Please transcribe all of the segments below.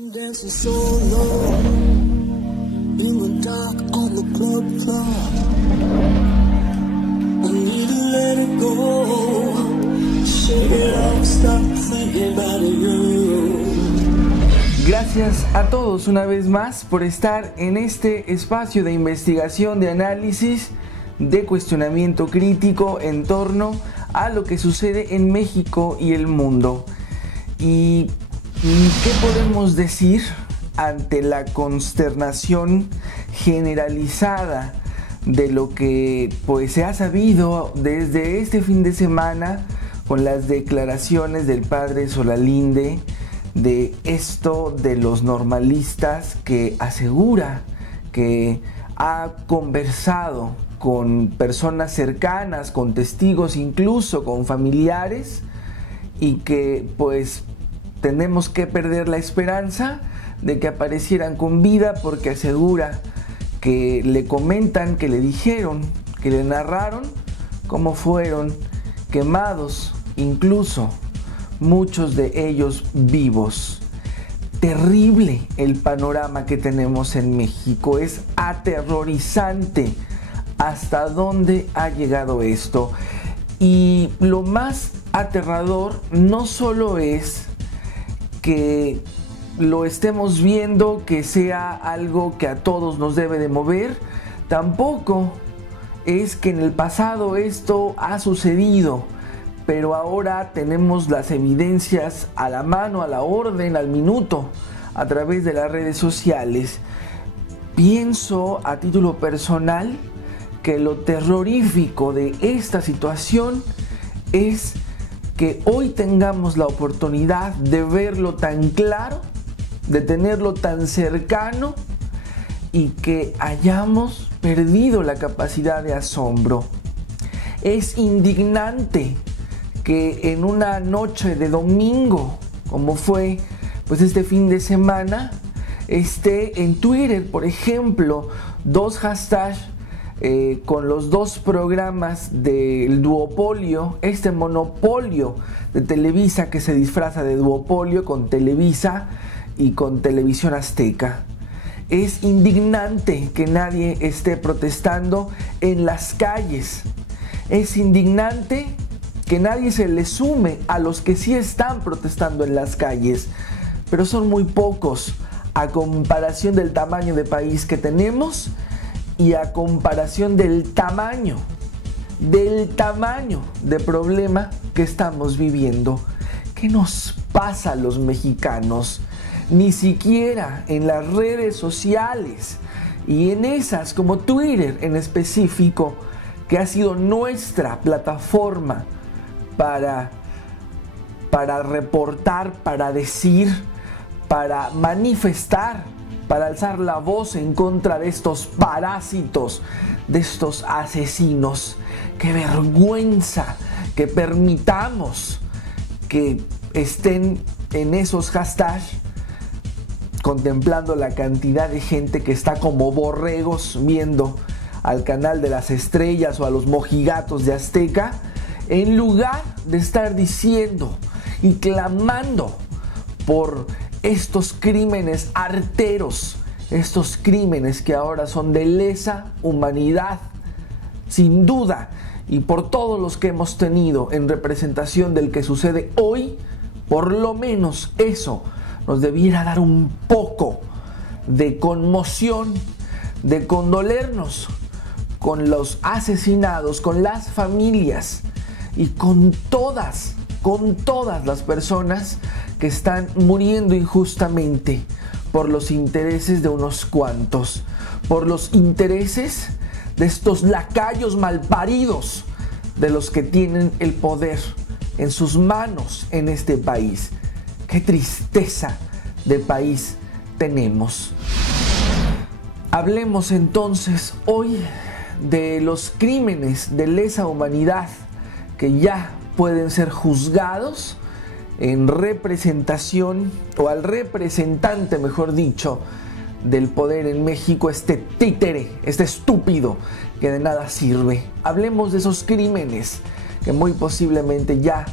I'm dancing solo in the dark on the club floor. I need to let it go. Shake it off, stop thinking about you. Gracias a todos una vez más por estar en este espacio de investigación, de análisis, de cuestionamiento crítico en torno a lo que sucede en México y el mundo. ¿Y qué podemos decir ante la consternación generalizada de lo que pues se ha sabido desde este fin de semana con las declaraciones del padre Solalinde, de esto de los normalistas, que asegura que ha conversado con personas cercanas, con testigos, incluso con familiares, y que pues tenemos que perder la esperanza de que aparecieran con vida, porque asegura que le comentan, que le dijeron, que le narraron cómo fueron quemados, incluso muchos de ellos vivos. Terrible el panorama que tenemos en México, es aterrorizante hasta dónde ha llegado esto. Y lo más aterrador no solo es que lo estemos viendo, que sea algo que a todos nos debe de mover, tampoco es que en el pasado esto ha sucedido, pero ahora tenemos las evidencias a la mano, a la orden, al minuto, a través de las redes sociales. Pienso a título personal que lo terrorífico de esta situación es que hoy tengamos la oportunidad de verlo tan claro, de tenerlo tan cercano, y que hayamos perdido la capacidad de asombro. Es indignante que en una noche de domingo, como fue pues este fin de semana, esté en Twitter, por ejemplo, dos hashtags con los dos programas del duopolio, este monopolio de Televisa que se disfraza de duopolio, con Televisa y con Televisión Azteca. Es indignante que nadie esté protestando en las calles. Es indignante que nadie se le sume a los que sí están protestando en las calles, pero son muy pocos a comparación del tamaño de país que tenemos y a comparación del tamaño de problema que estamos viviendo. ¿Qué nos pasa a los mexicanos? Ni siquiera en las redes sociales y en esas como Twitter en específico, que ha sido nuestra plataforma para reportar, para decir, para manifestar, para alzar la voz en contra de estos parásitos, de estos asesinos. ¡Qué vergüenza que permitamos que estén en esos hashtags, contemplando la cantidad de gente que está como borregos viendo al canal de las estrellas o a los mojigatos de Azteca, en lugar de estar diciendo y clamando por estos crímenes arteros, estos crímenes que ahora son de lesa humanidad, sin duda, y por todos los que hemos tenido en representación del que sucede hoy. Por lo menos eso nos debiera dar un poco de conmoción, de condolernos con los asesinados, con las familias y con todas las personas que están muriendo injustamente por los intereses de unos cuantos, por los intereses de estos lacayos malparidos, de los que tienen el poder en sus manos en este país. ¡Qué tristeza de país tenemos! Hablemos entonces hoy de los crímenes de lesa humanidad que ya pueden ser juzgados en representación, o al representante, mejor dicho, del poder en México, este títere, este estúpido que de nada sirve. Hablemos de esos crímenes que muy posiblemente ya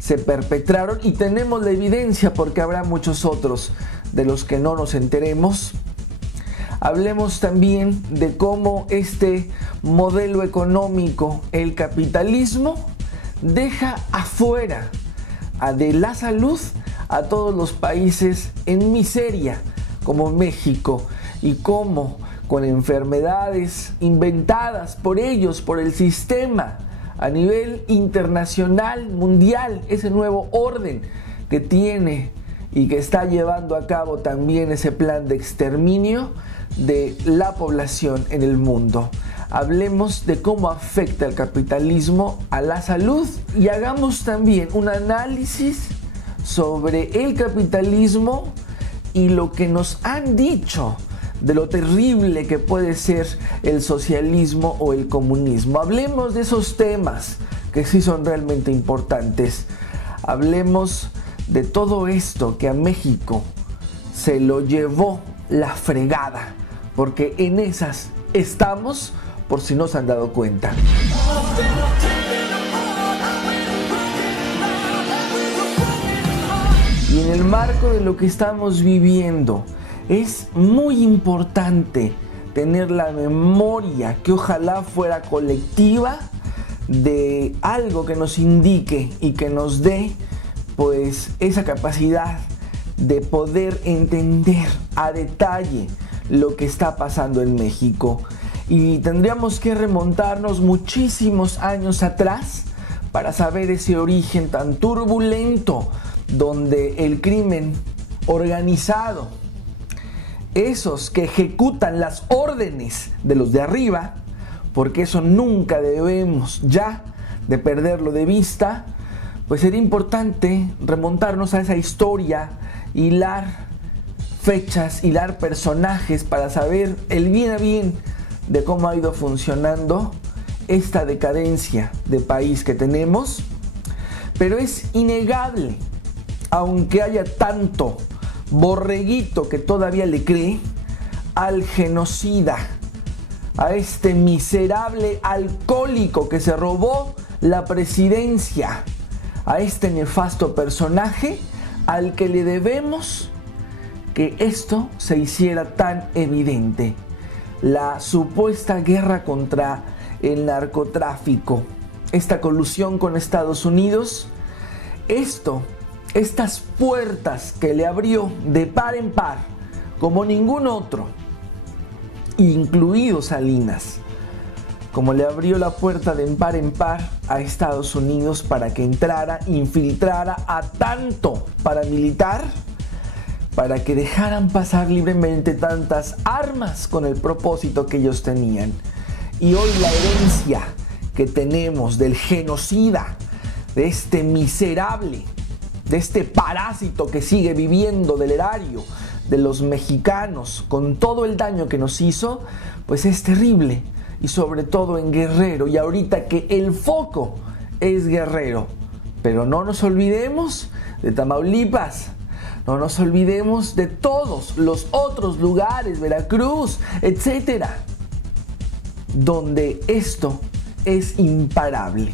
se perpetraron, y tenemos la evidencia porque habrá muchos otros de los que no nos enteremos. Hablemos también de cómo este modelo económico, el capitalismo, deja afuera de la salud a todos los países en miseria, como México, y cómo con enfermedades inventadas por ellos, por el sistema, a nivel internacional, mundial, ese nuevo orden que tiene y que está llevando a cabo también ese plan de exterminio de la población en el mundo. Hablemos de cómo afecta el capitalismo a la salud y hagamos también un análisis sobre el capitalismo y lo que nos han dicho de lo terrible que puede ser el socialismo o el comunismo. Hablemos de esos temas que sí son realmente importantes. Hablemos de todo esto que a México se lo llevó la fregada, porque en esas estamos, por si no se han dado cuenta. Y en el marco de lo que estamos viviendo, es muy importante tener la memoria, que ojalá fuera colectiva, de algo que nos indique y que nos dé pues esa capacidad de poder entender a detalle lo que está pasando en México. Y tendríamos que remontarnos muchísimos años atrás para saber ese origen tan turbulento donde el crimen organizado, esos que ejecutan las órdenes de los de arriba, porque eso nunca debemos ya de perderlo de vista, pues sería importante remontarnos a esa historia, hilar fechas, hilar personajes para saber el bien a bien de cómo ha ido funcionando esta decadencia de país que tenemos. Pero es innegable, aunque haya tanto borreguito que todavía le cree al genocida, a este miserable alcohólico que se robó la presidencia, a este nefasto personaje al que le debemos que esto se hiciera tan evidente. La supuesta guerra contra el narcotráfico, esta colusión con Estados Unidos, estas puertas que le abrió de par en par como ningún otro, incluido Salinas, como le abrió la puerta de par en par a Estados Unidos para que entrara, infiltrara a tanto paramilitar, para que dejaran pasar libremente tantas armas con el propósito que ellos tenían. Y hoy la herencia que tenemos del genocida, de este miserable, de este parásito que sigue viviendo del erario de los mexicanos, con todo el daño que nos hizo, pues es terrible, y sobre todo en Guerrero, y ahorita que el foco es Guerrero. Pero no nos olvidemos de Tamaulipas, no nos olvidemos de todos los otros lugares, Veracruz, etcétera, donde esto es imparable.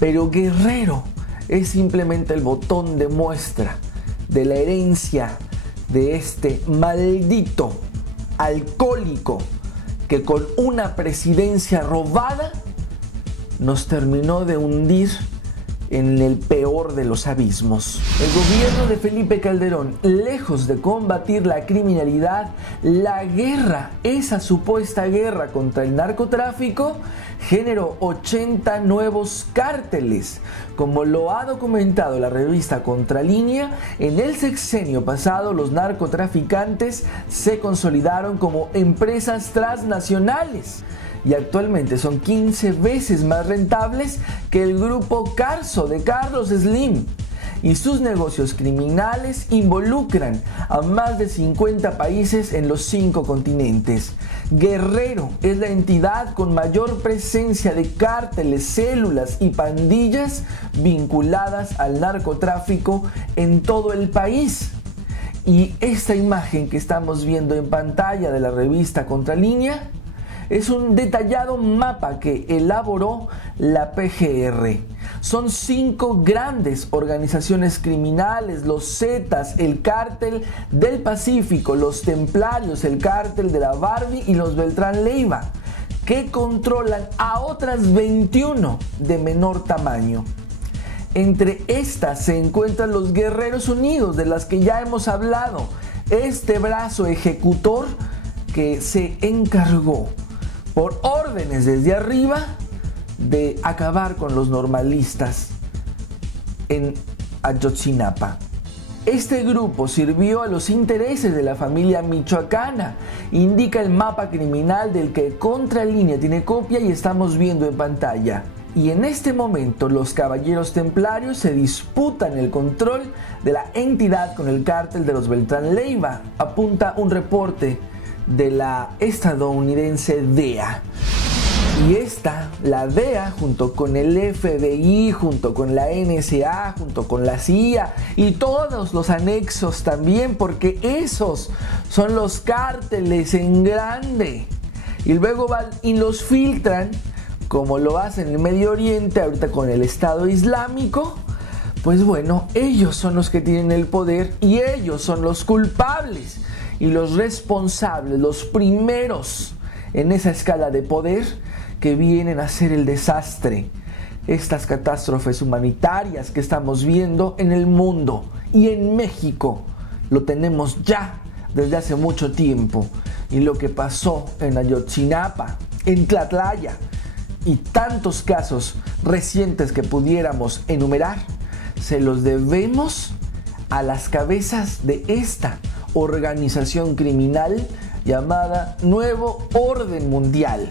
Pero Guerrero es simplemente el botón de muestra de la herencia de este maldito alcohólico que con una presidencia robada nos terminó de hundir en el peor de los abismos. El gobierno de Felipe Calderón, lejos de combatir la criminalidad, la guerra, esa supuesta guerra contra el narcotráfico, generó 80 nuevos cárteles. Como lo ha documentado la revista Contralínea, en el sexenio pasado los narcotraficantes se consolidaron como empresas transnacionales y actualmente son 15 veces más rentables que el grupo Carso de Carlos Slim. Y sus negocios criminales involucran a más de 50 países en los 5 continentes. Guerrero es la entidad con mayor presencia de cárteles, células y pandillas vinculadas al narcotráfico en todo el país. Y esta imagen que estamos viendo en pantalla de la revista Contralínea es un detallado mapa que elaboró la PGR, Son 5 grandes organizaciones criminales: los Zetas, el Cártel del Pacífico, los Templarios, el Cártel de la Barbie y los Beltrán Leiva, que controlan a otras 21 de menor tamaño. Entre estas se encuentran los Guerreros Unidos, de las que ya hemos hablado, este brazo ejecutor que se encargó por órdenes desde arriba de acabar con los normalistas en Ayotzinapa. Este grupo sirvió a los intereses de la familia michoacana. Indica el mapa criminal del que Contralínea tiene copia y estamos viendo en pantalla. Y en este momento los caballeros templarios se disputan el control de la entidad con el cártel de los Beltrán Leiva, apunta un reporte de la estadounidense DEA. Y la DEA, junto con el FBI, junto con la NSA, junto con la CIA y todos los anexos también, porque esos son los cárteles en grande. Y luego van y los filtran, como lo hacen en el Medio Oriente ahorita con el Estado Islámico. Pues bueno, ellos son los que tienen el poder y ellos son los culpables y los responsables, los primeros en esa escala de poder que vienen a hacer el desastre, estas catástrofes humanitarias que estamos viendo en el mundo y en México. Lo tenemos ya desde hace mucho tiempo, y lo que pasó en Ayotzinapa, en Tlatlaya y tantos casos recientes que pudiéramos enumerar, se los debemos a las cabezas de esta organización criminal llamada Nuevo Orden Mundial.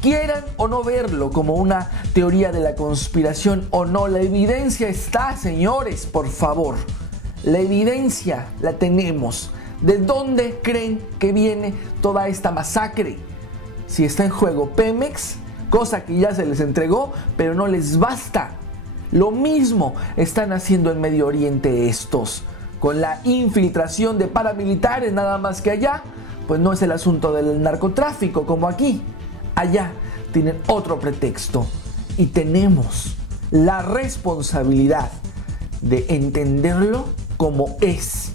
Quieran o no verlo como una teoría de la conspiración o no, la evidencia está, señores, por favor. La evidencia la tenemos. ¿De dónde creen que viene toda esta masacre? Si está en juego Pemex, cosa que ya se les entregó, pero no les basta. Lo mismo están haciendo en Medio Oriente estos, con la infiltración de paramilitares, nada más que allá, pues no es el asunto del narcotráfico como aquí. Allá tienen otro pretexto y tenemos la responsabilidad de entenderlo como es,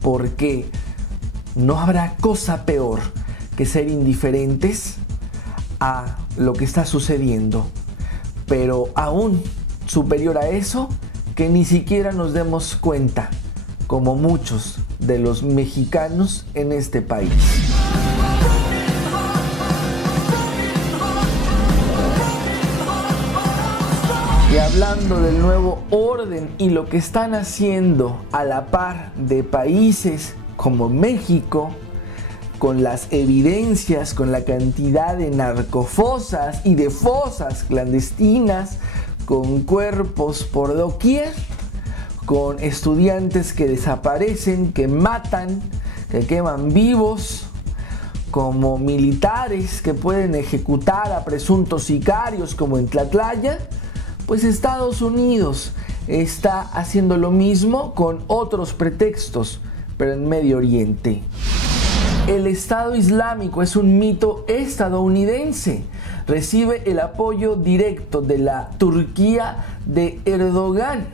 porque no habrá cosa peor que ser indiferentes a lo que está sucediendo, pero aún superior a eso, que ni siquiera nos demos cuenta, como muchos de los mexicanos en este país. Y hablando del nuevo orden y lo que están haciendo a la par de países como México, con las evidencias, con la cantidad de narcofosas y de fosas clandestinas, con cuerpos por doquier, con estudiantes que desaparecen, que matan, que queman vivos, como militares que pueden ejecutar a presuntos sicarios como en Tlatlaya, pues Estados Unidos está haciendo lo mismo con otros pretextos, pero en Medio Oriente. El Estado Islámico es un mito estadounidense. Recibe el apoyo directo de la Turquía de Erdogan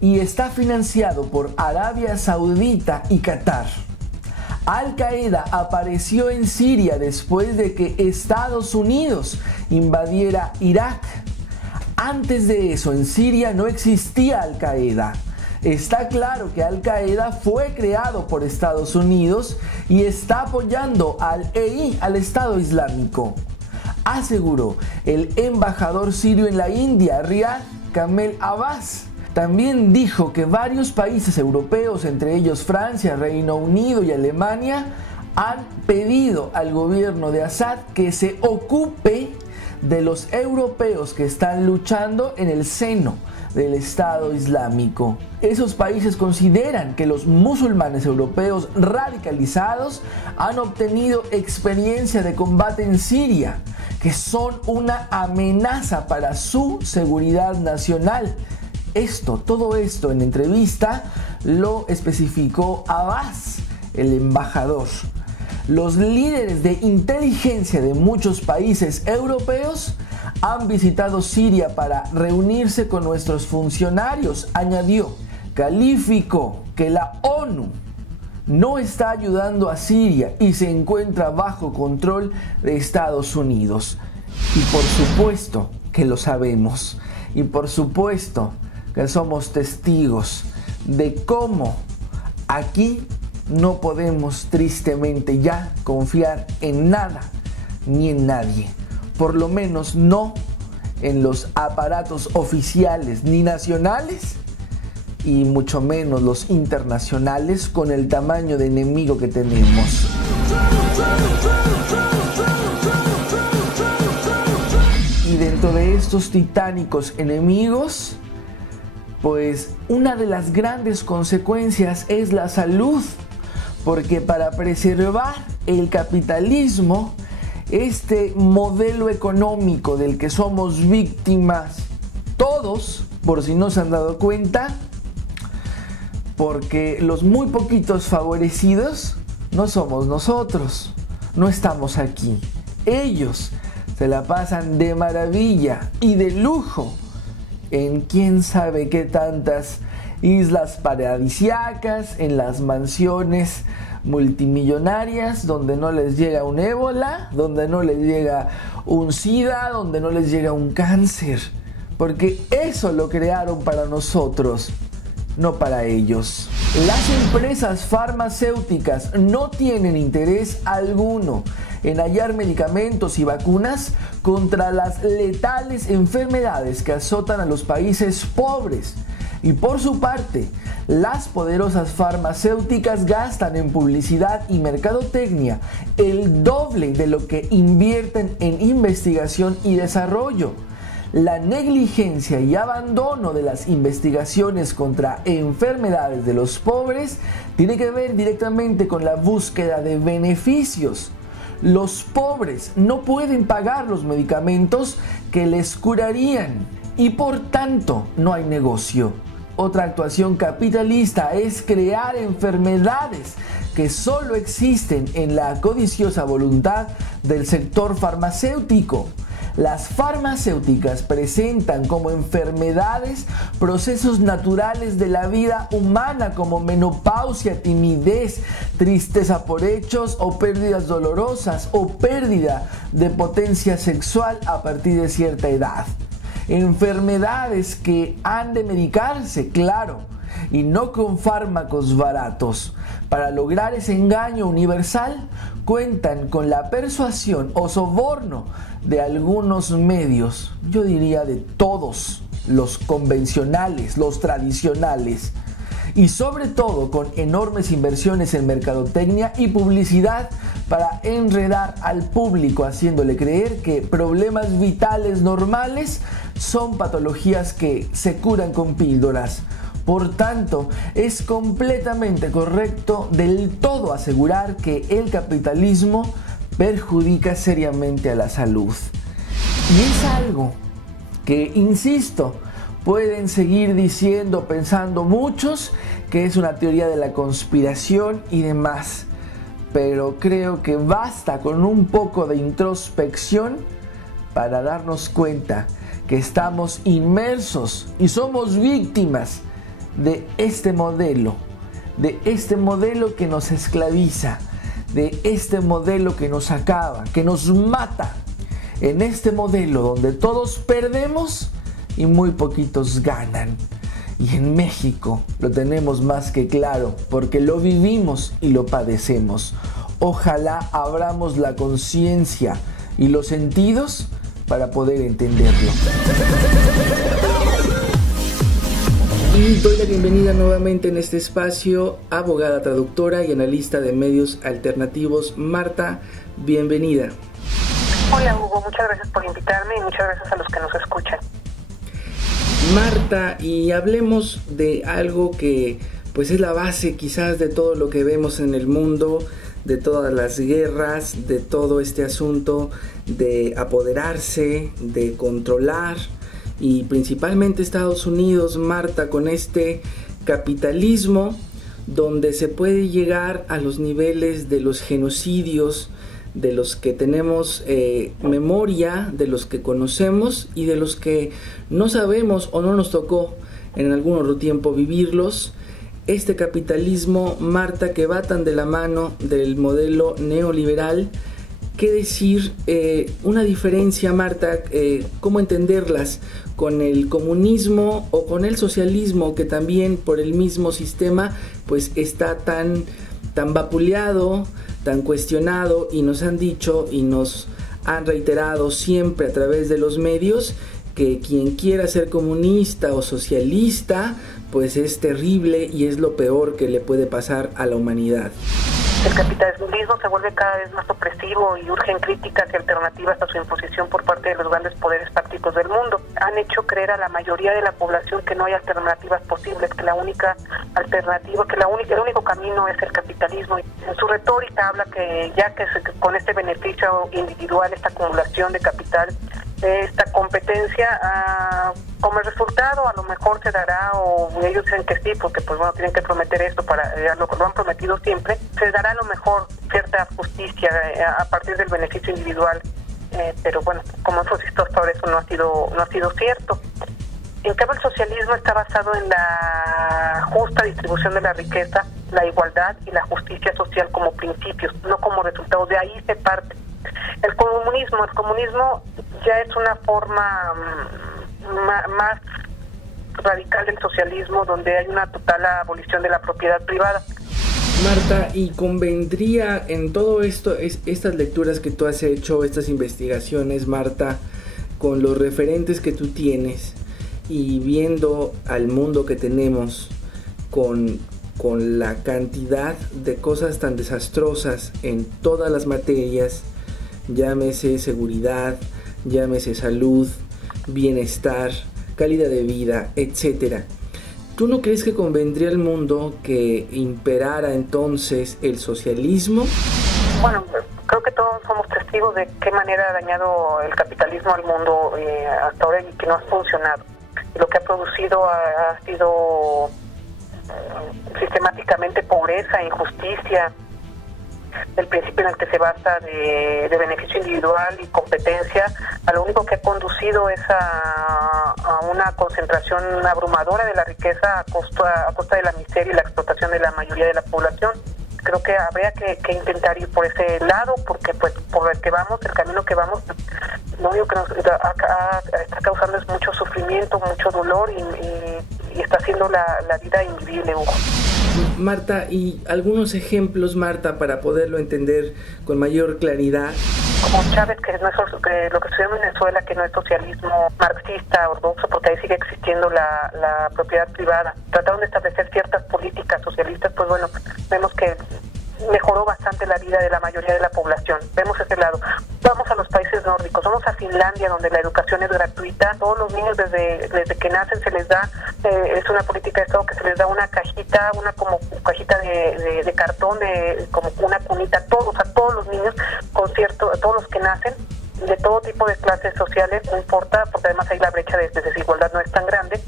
y está financiado por Arabia Saudita y Qatar. Al-Qaeda apareció en Siria después de que Estados Unidos invadiera Irak. Antes de eso, en Siria no existía Al-Qaeda. Está claro que Al-Qaeda fue creado por Estados Unidos y está apoyando al EI, al Estado Islámico, aseguró el embajador sirio en la India, Riyad Kamel Abbas. También dijo que varios países europeos, entre ellos Francia, Reino Unido y Alemania, han pedido al gobierno de Assad que se ocupe de los europeos que están luchando en el seno del Estado Islámico. Esos países consideran que los musulmanes europeos radicalizados han obtenido experiencia de combate en Siria, que son una amenaza para su seguridad nacional. Todo esto en entrevista lo especificó Abbas, el embajador. Los líderes de inteligencia de muchos países europeos han visitado Siria para reunirse con nuestros funcionarios, añadió. Calificó que la ONU no está ayudando a Siria y se encuentra bajo control de Estados Unidos. Y por supuesto que lo sabemos. Y por supuesto que somos testigos de cómo aquí no podemos tristemente ya confiar en nada ni en nadie. Por lo menos no en los aparatos oficiales ni nacionales y mucho menos los internacionales con el tamaño de enemigo que tenemos. Y dentro de estos titánicos enemigos, pues una de las grandes consecuencias es la salud, porque para preservar el capitalismo, este modelo económico del que somos víctimas todos, por si no se han dado cuenta, porque los muy poquitos favorecidos no somos nosotros, no estamos aquí. Ellos se la pasan de maravilla y de lujo en quién sabe qué tantas islas paradisíacas, en las mansiones multimillonarias donde no les llega un ébola, donde no les llega un SIDA, donde no les llega un cáncer, porque eso lo crearon para nosotros, no para ellos. Las empresas farmacéuticas no tienen interés alguno en hallar medicamentos y vacunas contra las letales enfermedades que azotan a los países pobres. Y por su parte, las poderosas farmacéuticas gastan en publicidad y mercadotecnia el doble de lo que invierten en investigación y desarrollo. La negligencia y abandono de las investigaciones contra enfermedades de los pobres tiene que ver directamente con la búsqueda de beneficios. Los pobres no pueden pagar los medicamentos que les curarían y por tanto no hay negocio. Otra actuación capitalista es crear enfermedades que solo existen en la codiciosa voluntad del sector farmacéutico. Las farmacéuticas presentan como enfermedades procesos naturales de la vida humana como menopausia, timidez, tristeza por hechos o pérdidas dolorosas o pérdida de potencia sexual a partir de cierta edad. Enfermedades que han de medicarse, claro, y no con fármacos baratos. Para lograr ese engaño universal, cuentan con la persuasión o soborno de algunos medios, yo diría de todos los convencionales, los tradicionales, y sobre todo con enormes inversiones en mercadotecnia y publicidad para enredar al público haciéndole creer que problemas vitales normales son patologías que se curan con píldoras. Por tanto, es completamente correcto del todo asegurar que el capitalismo perjudica seriamente a la salud. Y es algo que, insisto, pueden seguir diciendo, pensando muchos, que es una teoría de la conspiración y demás. Pero creo que basta con un poco de introspección para darnos cuenta que estamos inmersos y somos víctimas de este modelo que nos esclaviza, de este modelo que nos acaba, que nos mata, en este modelo donde todos perdemos y muy poquitos ganan. Y en México lo tenemos más que claro, porque lo vivimos y lo padecemos. Ojalá abramos la conciencia y los sentidos para poder entenderlo. Y doy la bienvenida nuevamente en este espacio, abogada, traductora y analista de medios alternativos. Marta, bienvenida. Hola Hugo, muchas gracias por invitarme y muchas gracias a los que nos escuchan. Marta, y hablemos de algo que pues es la base quizás de todo lo que vemos en el mundo, de todas las guerras, de todo este asunto de apoderarse, de controlar, y principalmente Estados Unidos, Marta, con este capitalismo donde se puede llegar a los niveles de los genocidios, de los que tenemos memoria, de los que conocemos y de los que no sabemos o no nos tocó en algún otro tiempo vivirlos. Este capitalismo, Marta, que va tan de la mano del modelo neoliberal. ¿Qué decir? Una diferencia, Marta, ¿cómo entenderlas con el comunismo o con el socialismo, que también por el mismo sistema pues está tan vapuleado, tan cuestionado, y nos han dicho y nos han reiterado siempre a través de los medios que quien quiera ser comunista o socialista pues es terrible y es lo peor que le puede pasar a la humanidad? El capitalismo se vuelve cada vez más opresivo y urgen críticas y alternativas a su imposición por parte de los grandes poderes fácticos del mundo. Han hecho creer a la mayoría de la población que no hay alternativas posibles, que la única alternativa, el único camino es el capitalismo. En su retórica habla que ya que con este beneficio individual, esta acumulación de capital, esta competencia, como resultado a lo mejor se dará, o ellos dicen que sí, porque pues bueno, tienen que prometer esto, lo han prometido siempre, se dará a lo mejor cierta justicia a partir del beneficio individual, pero bueno, como hemos visto hasta ahora eso no ha sido cierto. En cambio, el socialismo está basado en la justa distribución de la riqueza, la igualdad y la justicia social como principios, no como resultados. De ahí se parte. El comunismo ya es una forma más radical del socialismo, donde hay una total abolición de la propiedad privada. Marta, ¿y convendría en todo esto, estas lecturas que tú has hecho, estas investigaciones, Marta, con los referentes que tú tienes y viendo al mundo que tenemos con la cantidad de cosas tan desastrosas en todas las materias, llámese seguridad, llámese salud, bienestar, calidad de vida, etcétera? ¿Tú no crees que convendría al mundo que imperara entonces el socialismo? Bueno, creo que todos somos testigos de qué manera ha dañado el capitalismo al mundo hasta ahora, y que no ha funcionado. Lo que ha producido ha sido sistemáticamente pobreza, injusticia. El principio en el que se basa de beneficio individual y competencia, a lo único que ha conducido es a una concentración abrumadora de la riqueza a costa de la miseria y la explotación de la mayoría de la población. Creo que habría que intentar ir por ese lado, porque pues por el camino que vamos, lo único que nos está causando es mucho sufrimiento, mucho dolor, y está haciendo la vida invivible, Hugo. Marta, y algunos ejemplos, Marta, para poderlo entender con mayor claridad. Como Chávez, que lo que sucedió en Venezuela, que no es socialismo marxista ortodoxo, porque ahí sigue existiendo la propiedad privada. Trataron de establecer ciertas políticas socialistas, pues bueno, vemos que mejoró bastante la vida de la mayoría de la población. Vemos ese lado. Vamos a los países nórdicos, vamos a Finlandia, donde la educación es gratuita. Todos los niños desde que nacen se les da, es una política de Estado que se les da una cajita, como cajita de cartón, como una cunita, a todos los niños, a todos los que nacen, de todo tipo de clases sociales, no importa, porque además ahí la brecha de desigualdad no es tan grande,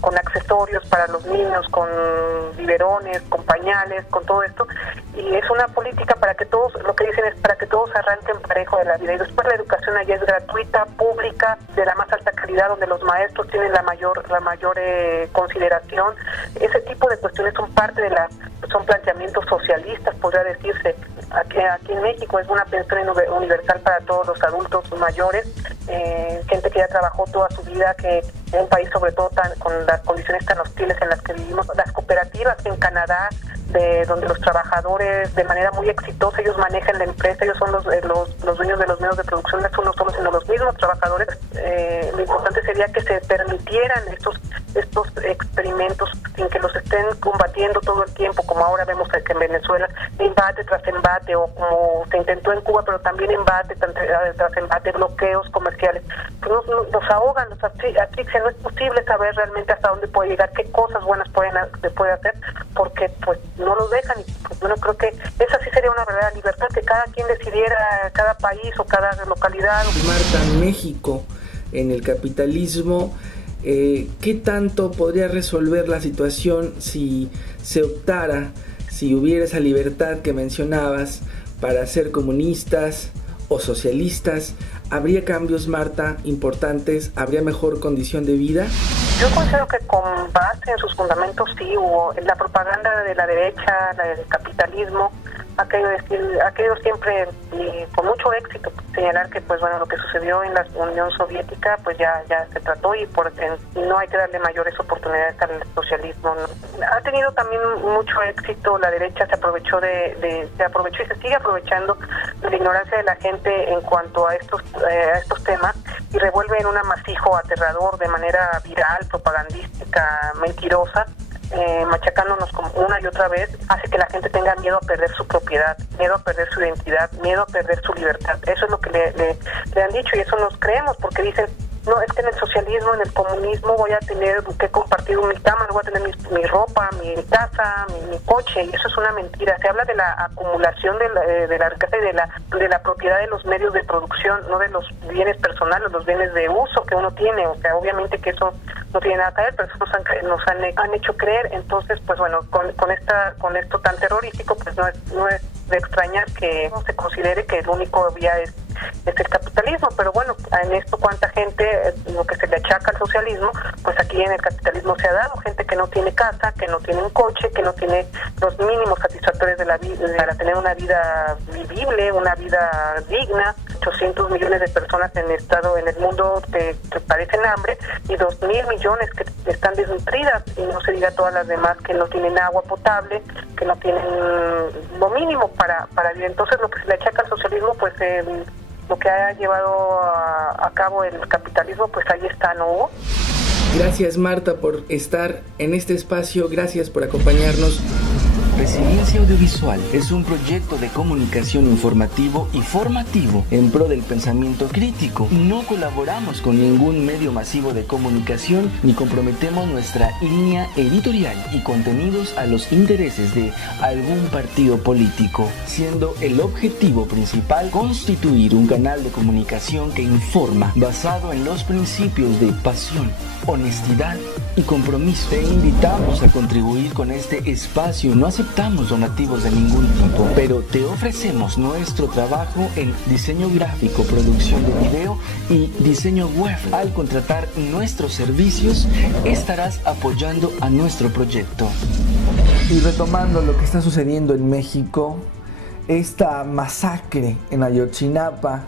con accesorios para los niños, con biberones, con pañales, con todo esto, y es una política para que todos, lo que dicen es para que todos arranquen parejo de la vida. Y después la educación allá es gratuita, pública, de la más alta calidad, donde los maestros tienen la mayor consideración. Ese tipo de cuestiones son planteamientos socialistas, podría decirse. Aquí en México es una pensión universal para todos los adultos mayores, gente que ya trabajó toda su vida, que en un país sobre todo con las condiciones tan hostiles en las que vivimos. Las cooperativas en Canadá, donde los trabajadores de manera muy exitosa, ellos manejan la empresa, ellos son los dueños de los medios de producción, no son los solos, sino los mismos trabajadores. Lo importante sería que se permitieran estos experimentos sin que los estén combatiendo todo el tiempo, como ahora vemos que en Venezuela, embate tras embate, o como se intentó en Cuba, pero también embate tras embate, bloqueos comerciales. Pues nos ahogan, nos asfixian. No es posible saber realmente hasta dónde puede llegar, qué cosas buenas se puede hacer, porque pues no lo dejan. Y pues, bueno, creo que esa sí sería una verdadera libertad, que cada quien decidiera, cada país o cada localidad. Marta, México en el capitalismo, ¿qué tanto podría resolver la situación si se optara, si hubiera esa libertad que mencionabas, para ser comunistas o socialistas? ¿Habría cambios, Marta, importantes? ¿Habría mejor condición de vida? Yo considero que con base en sus fundamentos sí hubo. La propaganda de la derecha, la del capitalismo, ha querido siempre, y con mucho éxito, señalar que pues bueno, lo que sucedió en la Unión Soviética pues ya se trató y no hay que darle mayores oportunidades al socialismo, ¿no? Ha tenido también mucho éxito la derecha, se aprovechó y se sigue aprovechando de la ignorancia de la gente en cuanto a estos temas y revuelve en un amasijo aterrador de manera viral, propagandística, mentirosa, machacándonos como una y otra vez, hace que la gente tenga miedo a perder su propiedad, miedo a perder su identidad, miedo a perder su libertad. Eso es lo que le han dicho y eso nos creemos, porque dicen, no, es que en el socialismo, en el comunismo voy a tener que compartir mi cama, no voy a tener mi ropa, mi casa, mi coche, y eso es una mentira. Se habla de la acumulación de la riqueza y de la propiedad de los medios de producción, no de los bienes personales, los bienes de uso que uno tiene. O sea, obviamente que eso no tiene nada que ver, pero eso nos han hecho creer. Entonces, pues bueno, con esto tan terrorístico, pues no es de extrañar que no se considere que el único vía es el capitalismo, pero bueno, en esto cuánta gente, lo que se le achaca al socialismo, pues aquí en el capitalismo se ha dado, gente que no tiene casa, que no tiene un coche, que no tiene los mínimos satisfactores de la vida, para tener una vida vivible, una vida digna. 800 millones de personas en el mundo que padecen hambre y 2.000 millones que están desnutridas, y no se diga todas las demás que no tienen agua potable, que no tienen lo mínimo para vivir. Entonces lo que se le achaca al socialismo, pues lo que ha llevado a cabo el capitalismo, pues ahí está, ¿no, Hugo? Gracias, Marta, por estar en este espacio, gracias por acompañarnos. Resiliencia Audiovisual es un proyecto de comunicación informativo y formativo en pro del pensamiento crítico. No colaboramos con ningún medio masivo de comunicación ni comprometemos nuestra línea editorial y contenidos a los intereses de algún partido político, siendo el objetivo principal constituir un canal de comunicación que informa basado en los principios de pasión, honestidad y compromiso. Te invitamos a contribuir con este espacio. No aceptamos donativos de ningún tipo, pero te ofrecemos nuestro trabajo en diseño gráfico, producción de video y diseño web. Al contratar nuestros servicios, estarás apoyando a nuestro proyecto. Y retomando lo que está sucediendo en México, esta masacre en Ayotzinapa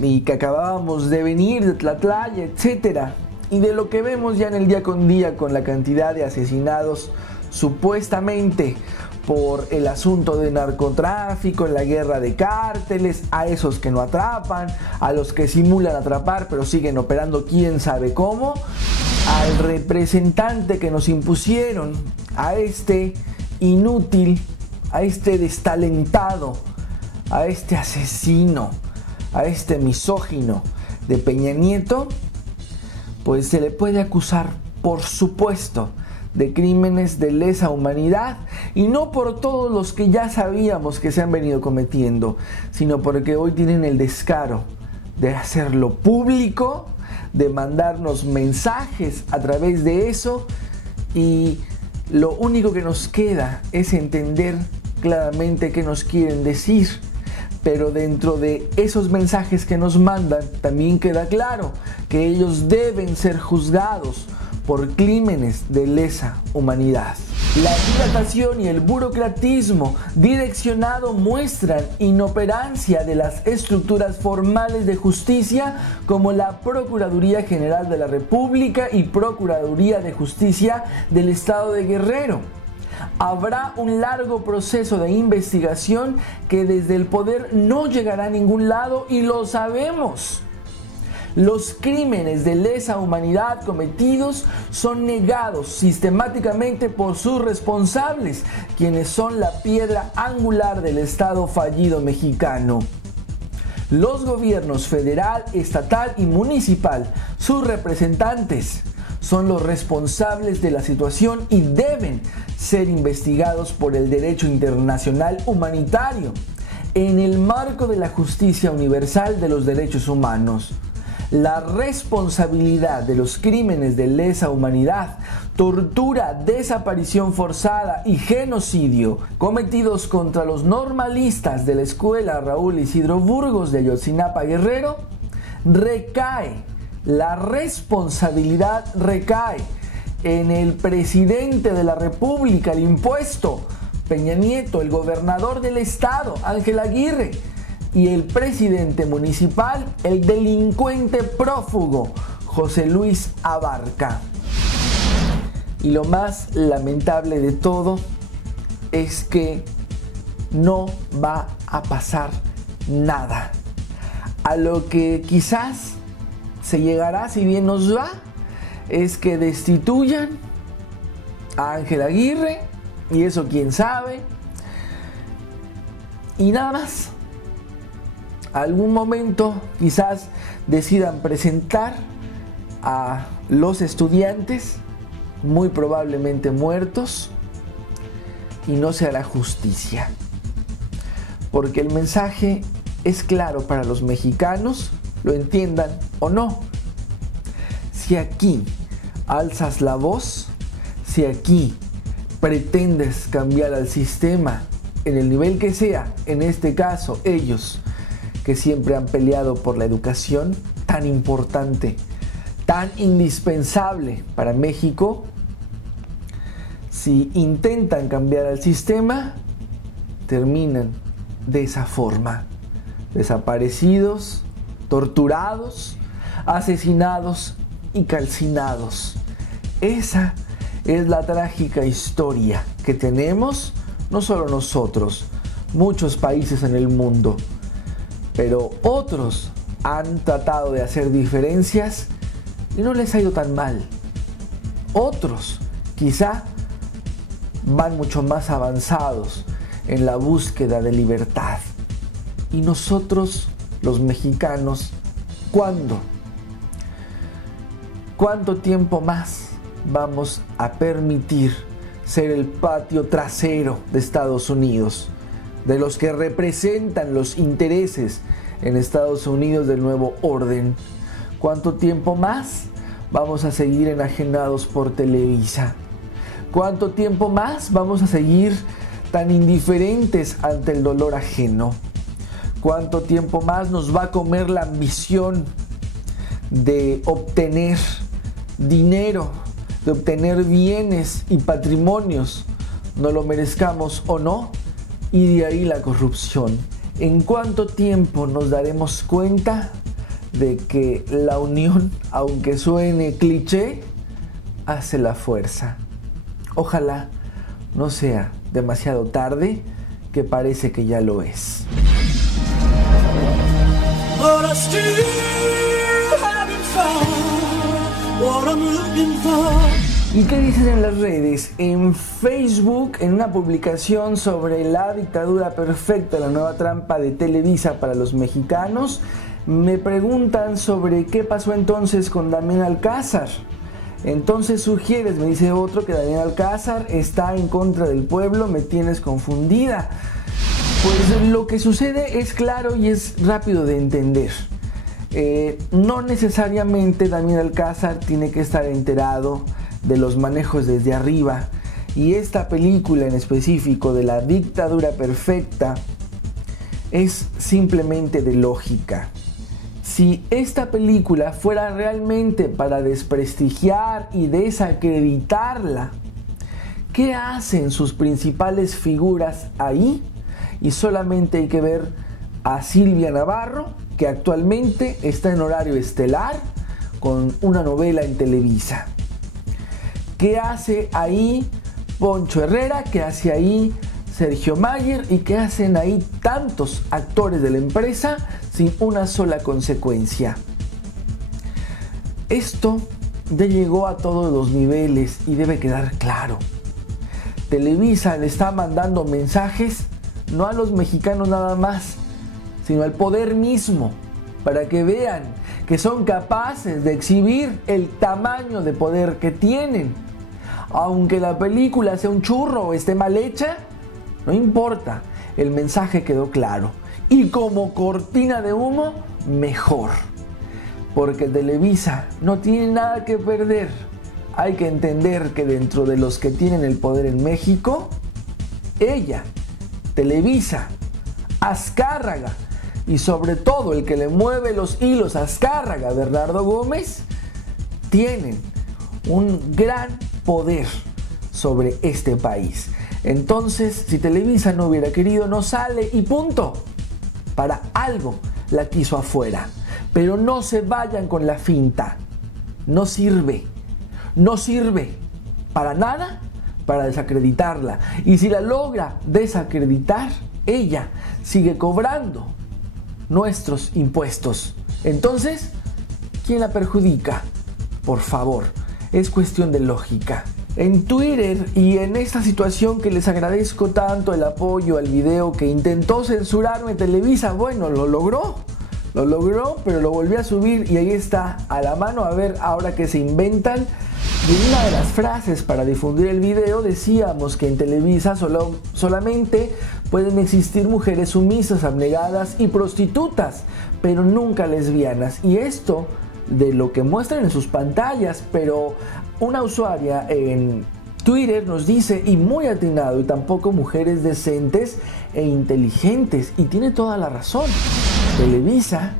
y que acabábamos de venir de Tlatlaya, etcétera, y de lo que vemos ya en el día con día con la cantidad de asesinados supuestamente por el asunto de narcotráfico, en la guerra de cárteles, a esos que no atrapan, a los que simulan atrapar pero siguen operando quién sabe cómo, al representante que nos impusieron, a este inútil, a este destalentado, a este asesino, a este misógino de Peña Nieto, pues se le puede acusar, por supuesto, de crímenes de lesa humanidad, y no por todos los que ya sabíamos que se han venido cometiendo, sino porque hoy tienen el descaro de hacerlo público, de mandarnos mensajes a través de eso, y lo único que nos queda es entender claramente qué nos quieren decir. Pero dentro de esos mensajes que nos mandan también queda claro que ellos deben ser juzgados por crímenes de lesa humanidad. La dilatación y el burocratismo direccionado muestran inoperancia de las estructuras formales de justicia como la Procuraduría General de la República y Procuraduría de Justicia del Estado de Guerrero. Habrá un largo proceso de investigación que desde el poder no llegará a ningún lado y lo sabemos. Los crímenes de lesa humanidad cometidos son negados sistemáticamente por sus responsables, quienes son la piedra angular del Estado fallido mexicano. Los gobiernos federal, estatal y municipal, sus representantes, son los responsables de la situación y deben ser investigados por el derecho internacional humanitario en el marco de la justicia universal de los derechos humanos. la responsabilidad de los crímenes de lesa humanidad, tortura, desaparición forzada y genocidio cometidos contra los normalistas de la escuela Raúl Isidro Burgos de Ayotzinapa, Guerrero, la responsabilidad recae en el presidente de la República, el impuesto, Peña Nieto, el gobernador del estado, Ángel Aguirre, y el presidente municipal, el delincuente prófugo, José Luis Abarca. Y lo más lamentable de todo es que no va a pasar nada. A lo que quizás se llegará, si bien nos va, es que destituyan a Ángel Aguirre, y eso quién sabe, y nada más. Algún momento quizás decidan presentar a los estudiantes, muy probablemente muertos, y no se hará justicia, porque el mensaje es claro para los mexicanos, lo entiendan o no. Si aquí alzas la voz, si aquí pretendes cambiar al sistema en el nivel que sea, en este caso ellos que siempre han peleado por la educación tan importante, tan indispensable para México, si intentan cambiar al sistema, terminan de esa forma, desaparecidos, torturados, asesinados y calcinados. Esa es la trágica historia que tenemos, no solo nosotros, muchos países en el mundo, pero otros han tratado de hacer diferencias y no les ha ido tan mal. Otros quizá van mucho más avanzados en la búsqueda de libertad. Y nosotros, los mexicanos, ¿cuándo? ¿Cuánto tiempo más vamos a permitir ser el patio trasero de Estados Unidos, de los que representan los intereses en Estados Unidos del nuevo orden? ¿Cuánto tiempo más vamos a seguir enajenados por Televisa? ¿Cuánto tiempo más vamos a seguir tan indiferentes ante el dolor ajeno? ¿Cuánto tiempo más nos va a comer la ambición de obtener dinero, de obtener bienes y patrimonios, no lo merezcamos o no? Y de ahí la corrupción. ¿En cuánto tiempo nos daremos cuenta de que la unión, aunque suene cliché, hace la fuerza? Ojalá no sea demasiado tarde, que parece que ya lo es. But I still haven't found what I'm looking for. ¿Y qué dicen en las redes? En Facebook, en una publicación sobre la dictadura perfecta, la nueva trampa de Televisa para los mexicanos, me preguntan sobre qué pasó entonces con Damián Alcázar. Entonces sugieres, me dice otro, que Damián Alcázar está en contra del pueblo, me tienes confundida. Pues lo que sucede es claro y es rápido de entender. No necesariamente Damián Alcázar tiene que estar enterado de los manejos desde arriba, y esta película en específico de la dictadura perfecta es simplemente de lógica. Si esta película fuera realmente para desprestigiar y desacreditarla, ¿qué hacen sus principales figuras ahí? Y solamente hay que ver a Silvia Navarro, que actualmente está en horario estelar con una novela en Televisa. ¿Qué hace ahí Poncho Herrera? ¿Qué hace ahí Sergio Mayer? ¿Y qué hacen ahí tantos actores de la empresa sin una sola consecuencia? Esto ya llegó a todos los niveles y debe quedar claro. Televisa le está mandando mensajes no a los mexicanos nada más, sino al poder mismo, para que vean que son capaces de exhibir el tamaño de poder que tienen. Aunque la película sea un churro o esté mal hecha, no importa, el mensaje quedó claro. Y como cortina de humo, mejor. porque Televisa no tiene nada que perder. Hay que entender que dentro de los que tienen el poder en México, ella, Televisa, Azcárraga y sobre todo el que le mueve los hilos a Azcárraga, Bernardo Gómez, tienen un gran poder sobre este país. Entonces, si Televisa no hubiera querido, no sale y punto. Para algo la quiso afuera. Pero no se vayan con la finta. No sirve. No sirve para nada para desacreditarla. Y si la logra desacreditar, ella sigue cobrando nuestros impuestos. Entonces, ¿quién la perjudica? Por favor, es cuestión de lógica. En Twitter y en esta situación que les agradezco tanto el apoyo al video que intentó censurarme Televisa, bueno, lo logró, pero lo volví a subir y ahí está, a la mano, a ver ahora qué se inventan. Y en una de las frases para difundir el video decíamos que en Televisa solamente pueden existir mujeres sumisas, abnegadas y prostitutas, pero nunca lesbianas. Y esto de lo que muestran en sus pantallas, pero una usuaria en Twitter nos dice, y muy atinado, y tampoco mujeres decentes e inteligentes, y tiene toda la razón. Televisa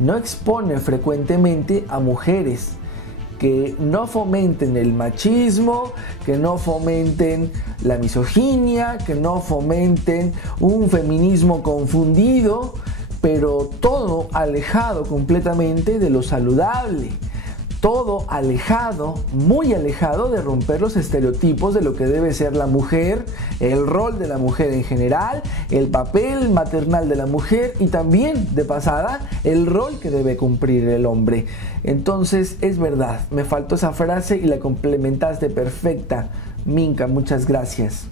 no expone frecuentemente a mujeres que no fomenten el machismo, que no fomenten la misoginia, que no fomenten un feminismo confundido, pero todo alejado completamente de lo saludable. Todo alejado, muy alejado de romper los estereotipos de lo que debe ser la mujer, el rol de la mujer en general, el papel maternal de la mujer y también, de pasada, el rol que debe cumplir el hombre. Entonces, es verdad, me faltó esa frase y la complementaste perfecta. Minka, muchas gracias.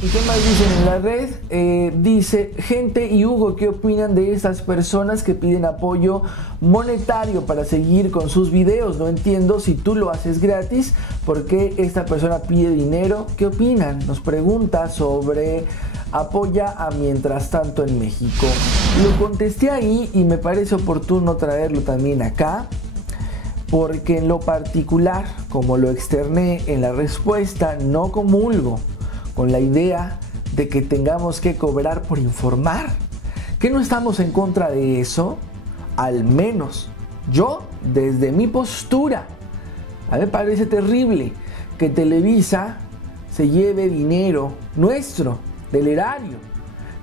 ¿Y qué más dicen en la red? Dice, gente y Hugo, ¿qué opinan de estas personas que piden apoyo monetario para seguir con sus videos? No entiendo, si tú lo haces gratis, ¿por qué esta persona pide dinero? ¿Qué opinan? Nos pregunta sobre apoya a Mientras Tanto en México. Lo contesté ahí y me parece oportuno traerlo también acá, porque en lo particular, como lo externé en la respuesta, no comulgo con la idea de que tengamos que cobrar por informar. ¿Que no estamos en contra de eso? Al menos yo, desde mi postura, a mí me parece terrible que Televisa se lleve dinero nuestro, del erario,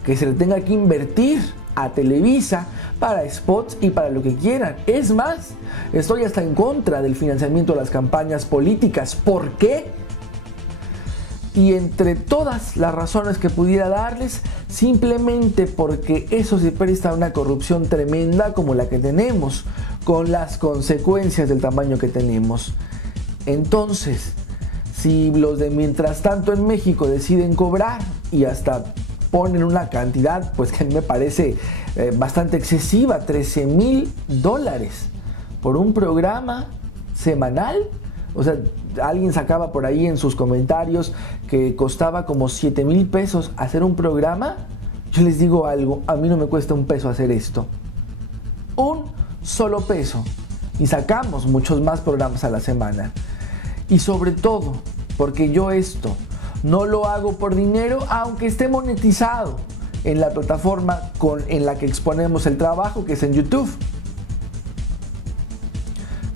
que se le tenga que invertir a Televisa para spots y para lo que quieran. Es más, estoy hasta en contra del financiamiento de las campañas políticas. ¿Por qué? Y entre todas las razones que pudiera darles, simplemente porque eso se presta a una corrupción tremenda como la que tenemos, con las consecuencias del tamaño que tenemos. Entonces, si los de Mientras Tanto en México deciden cobrar y hasta ponen una cantidad, pues que a mí me parece bastante excesiva, $13,000 por un programa semanal. O sea, alguien sacaba por ahí en sus comentarios que costaba como 7,000 pesos hacer un programa. Yo les digo algo, a mí no me cuesta un peso hacer esto. Un solo peso. Y sacamos muchos más programas a la semana. Y sobre todo, porque yo esto no lo hago por dinero, aunque esté monetizado en la plataforma en la que exponemos el trabajo, que es en YouTube.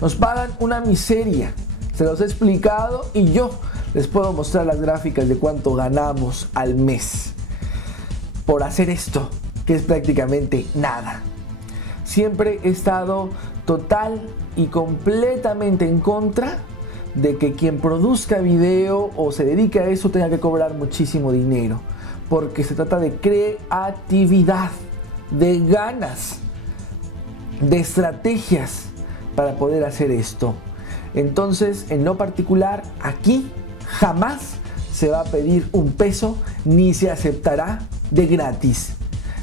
Nos pagan una miseria. Se los he explicado y yo les puedo mostrar las gráficas de cuánto ganamos al mes por hacer esto, que es prácticamente nada. Siempre he estado total y completamente en contra de que quien produzca video o se dedique a eso tenga que cobrar muchísimo dinero, porque se trata de creatividad, de ganas, de estrategias para poder hacer esto. Entonces, en lo particular, aquí jamás se va a pedir un peso ni se aceptará de gratis.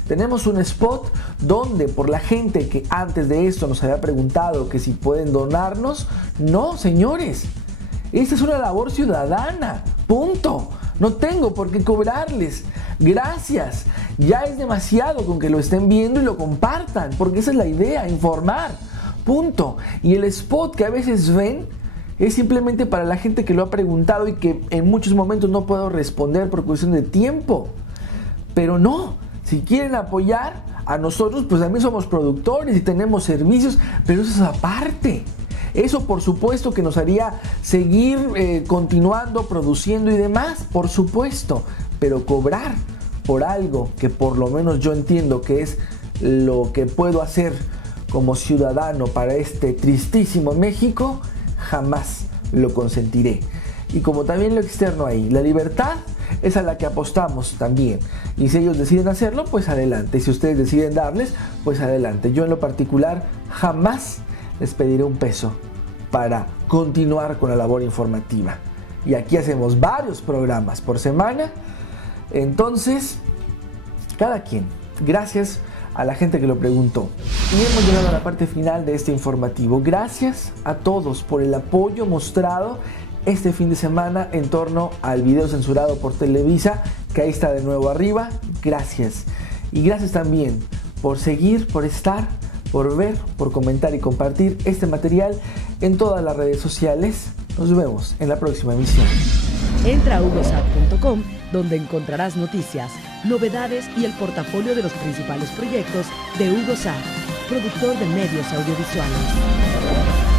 Tenemos un spot donde, por la gente que antes de esto nos había preguntado que si pueden donarnos, no, señores, esta es una labor ciudadana, punto. No tengo por qué cobrarles. Gracias. Ya es demasiado con que lo estén viendo y lo compartan, porque esa es la idea, informar. punto. Y el spot que a veces ven es simplemente para la gente que lo ha preguntado y que en muchos momentos no puedo responder por cuestión de tiempo. Pero no, si quieren apoyar a nosotros, pues también somos productores y tenemos servicios, pero eso es aparte. Eso por supuesto que nos haría seguir continuando, produciendo y demás, por supuesto. Pero cobrar por algo que por lo menos yo entiendo que es lo que puedo hacer como ciudadano para este tristísimo México, jamás lo consentiré. Y como también lo externo ahí, la libertad es a la que apostamos también. Y si ellos deciden hacerlo, pues adelante. Si ustedes deciden darles, pues adelante. Yo en lo particular jamás les pediré un peso para continuar con la labor informativa. Y aquí hacemos varios programas por semana. Entonces, cada quien. Gracias a la gente que lo preguntó. Y hemos llegado a la parte final de este informativo. Gracias a todos por el apoyo mostrado este fin de semana en torno al video censurado por Televisa, que ahí está de nuevo arriba. Gracias. Y gracias también por seguir, por estar, por ver, por comentar y compartir este material en todas las redes sociales. Nos vemos en la próxima emisión. Entra a hugosat.com, donde encontrarás noticias, novedades y el portafolio de los principales proyectos de Hugo Sat, productor de medios audiovisuales.